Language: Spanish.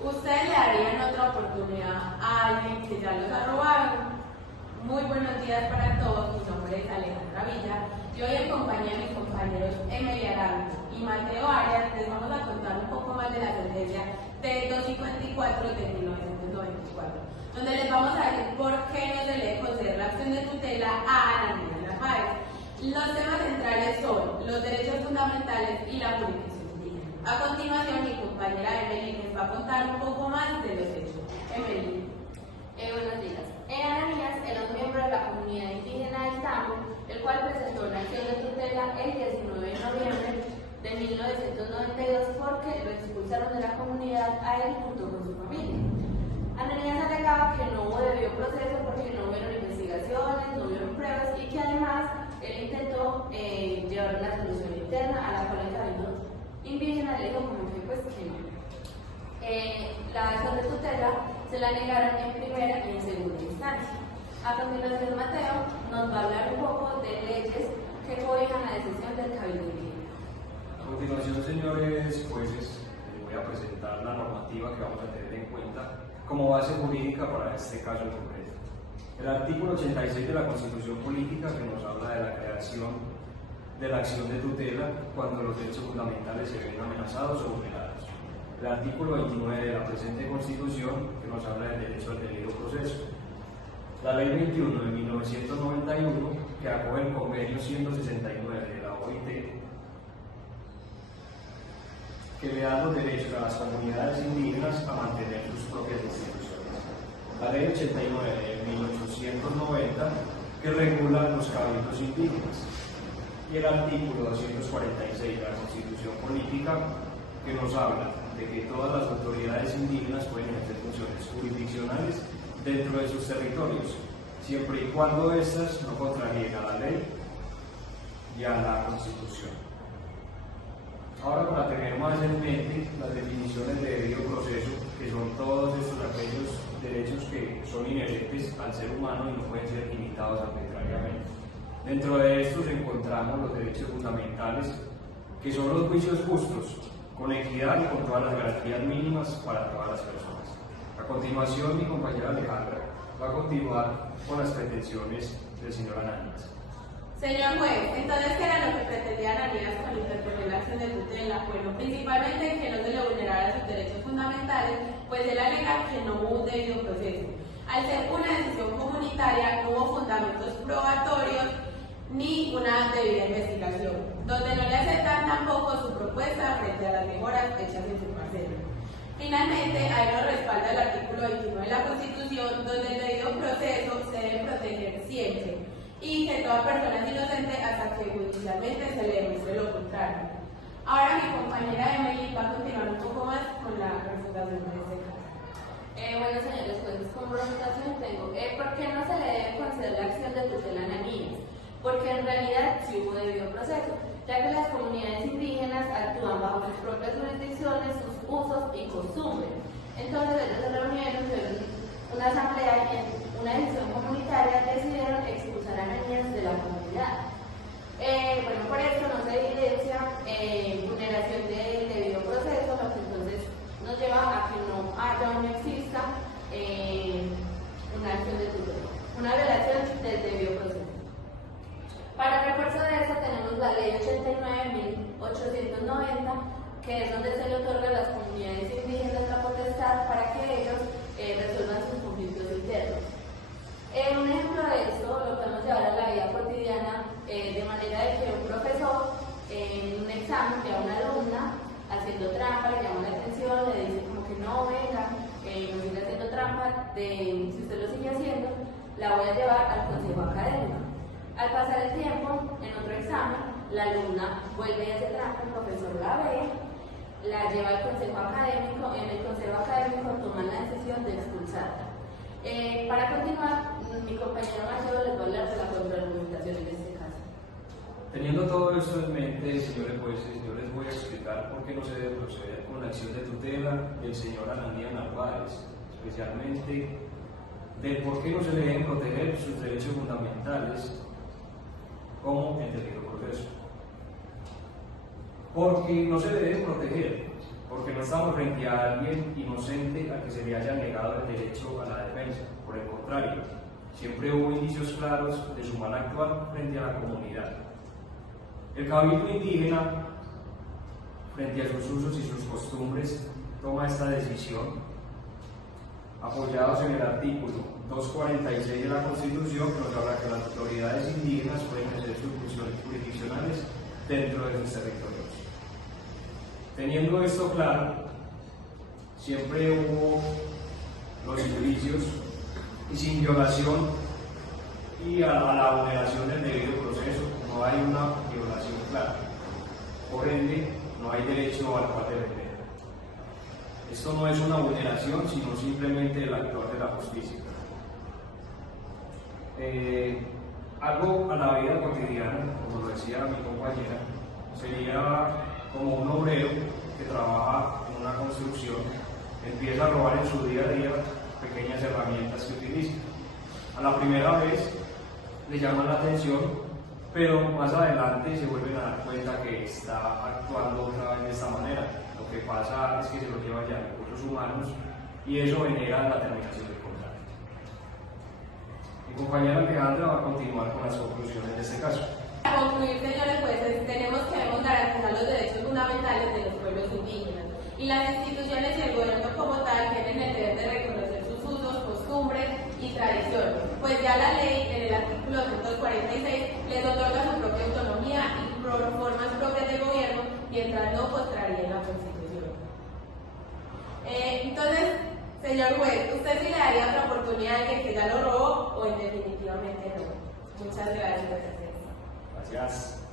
¿Ustedes le darían otra oportunidad a alguien que ya los ha robado? Muy buenos días para todos, mi nombre es Alejandra Villa y hoy en compañía de mis compañeros Emilia Arango y Mateo Arias les vamos a contar un poco más de la sentencia de 254 de 1994, donde les vamos a decir por qué no se le concede la acción de tutela a Ananías Narváez. Los temas centrales son los derechos fundamentales y la jurisdicción indígena. A continuación, mi compañera Emily les va a contar un poco más de los hechos. Emily. Buenos días. Ananías era un miembro de la comunidad indígena del Tambo, el cual presentó una acción de tutela el 19 de noviembre de 1992 porque lo expulsaron de la comunidad a él junto con su familia. Ananías alegaba que no hubo debido proceso porque no hubieron investigaciones, no hubieron pruebas y que además él intentó llevar una solución interna a la cual el cabildo indígena le dijo como que pues que no. La acción de tutela se la negaron en primera y en segunda instancia. A continuación, Mateo nos va a hablar un poco de leyes que cobijan la decisión del cabildo indígena. A continuación, señores jueces, les voy a presentar la normativa que vamos a tener en cuenta como base jurídica para este caso en concreto. El artículo 86 de la Constitución Política, que nos habla de la creación de la acción de tutela cuando los derechos fundamentales se ven amenazados o vulnerados. El artículo 29 de la presente Constitución, que nos habla del derecho al debido proceso. La Ley 21 de 1991, que acoge el Convenio 169 de la OIT, que le da los derechos a las comunidades indígenas a mantener sus propias instituciones. La Ley 89 de 1890, que regula los cabildos indígenas. Y el artículo 246 de la Constitución Política, que nos habla de que todas las autoridades indígenas pueden ejercer funciones jurisdiccionales dentro de sus territorios, siempre y cuando éstas no contrarieguen a la ley y a la Constitución. Ahora, para tener más en mente las definiciones de debido proceso, que son todos estos aquellos derechos que son inherentes al ser humano y no pueden ser limitados arbitrariamente. Dentro de estos encontramos los derechos fundamentales, que son los juicios justos, con equidad y con todas las garantías mínimas para todas las personas. A continuación, mi compañera Alejandra va a continuar con las pretensiones del señor Ananías. Señor juez, entonces, ¿qué era lo que pretendía Ananías con interponer la acción de tutela? Bueno, principalmente que no se le vulneraran sus derechos fundamentales, pues él alega que no hubo un debido proceso. Al ser una decisión comunitaria, no hubo fundamentos probatorios ni una debida investigación, donde no le aceptan tampoco su propuesta frente a las mejoras hechas en su parcela. Finalmente, ahí nos respalda el artículo 21 de la Constitución, donde el debido proceso se debe proteger siempre y que toda persona es inocente hasta que judicialmente se le demuestre lo contrario. Ahora mi compañera Emily va a continuar un poco más con la refutación de este caso. Bueno, señores jueces, como refutación tengo, ¿por qué no se le debe conceder la acción de tutela a Ananías? Porque en realidad sí hubo debido proceso, ya que las comunidades indígenas actúan bajo sus propias jurisdicciones, sus usos y costumbres. Entonces, ellos se reunieron, tuvieron una asamblea y en una decisión comunitaria decidieron expulsar a Ananías de la comunidad. Bueno, por esto no se evidencia vulneración del debido proceso, lo que entonces nos lleva a que no haya o no exista una acción de tutela, una violación del debido proceso. Para refuerzo de esto tenemos la Ley 89.890, que es donde se le otorga a las comunidades indígenas la potestad para que ellos resuelvan sus conflictos internos. Un ejemplo de esto lo podemos llevar a la vida cotidiana de manera de que un profesor en un examen ve a una alumna haciendo trampa, le llama la atención, le dice como que no, venga, no siga haciendo trampa, si usted lo sigue haciendo, la voy a llevar al consejo académico. Al pasar el tiempo, en otro examen, la alumna vuelve y hace trampa, el profesor la ve, la lleva al consejo académico, en el consejo académico toman la decisión de expulsarla. Para continuar, mi compañero Mateo les va a hablar de la contraargumentación en este caso. Teniendo todo esto en mente, señores jueces, yo les voy a explicar por qué no se debe proceder con la acción de tutela del señor Ananías Narváez, especialmente de por qué no se le deben proteger sus derechos fundamentales como el debido proceso. Porque no se le debe proteger, porque no estamos frente a alguien inocente a que se le haya negado el derecho a la defensa. Por el contrario, siempre hubo indicios claros de su mal actuar frente a la comunidad. El Cabildo Indígena, frente a sus usos y sus costumbres, toma esta decisión, apoyados en el artículo 246 de la Constitución, que nos habla que las autoridades indígenas pueden ejercer sus funciones jurisdiccionales dentro de sus territorios. Teniendo esto claro, siempre hubo los indicios y sin violación y a la vulneración del debido proceso, no hay una violación clara. Por ende, no hay derecho al cual defender. Esto no es una vulneración, sino simplemente el actuar de la justicia. Algo a la vida cotidiana, como lo decía mi compañera, sería como un obrero que trabaja en una construcción, empieza a robar en su día a día pequeñas herramientas que utiliza. A la primera vez le llaman la atención, pero más adelante se vuelven a dar cuenta que está actuando otra vez de esta manera. Lo que pasa es que se lo llevan ya recursos humanos y eso genera la terminación del contrato. Mi compañera Alejandra va a continuar con las conclusiones de este caso. Para concluir, señores jueces, tenemos que garantizar los derechos fundamentales de los pueblos indígenas y las instituciones y el gobierno como tal tienen el deber de reconocer sus usos, costumbres y tradiciones, pues ya la ley en el artículo 246 les otorga su propia autonomía y formas propias de gobierno mientras no contraríen la Constitución. Entonces, señor juez, ¿usted sí le daría otra oportunidad a alguien que ya lo robó o definitivamente no? Muchas gracias. Gracias.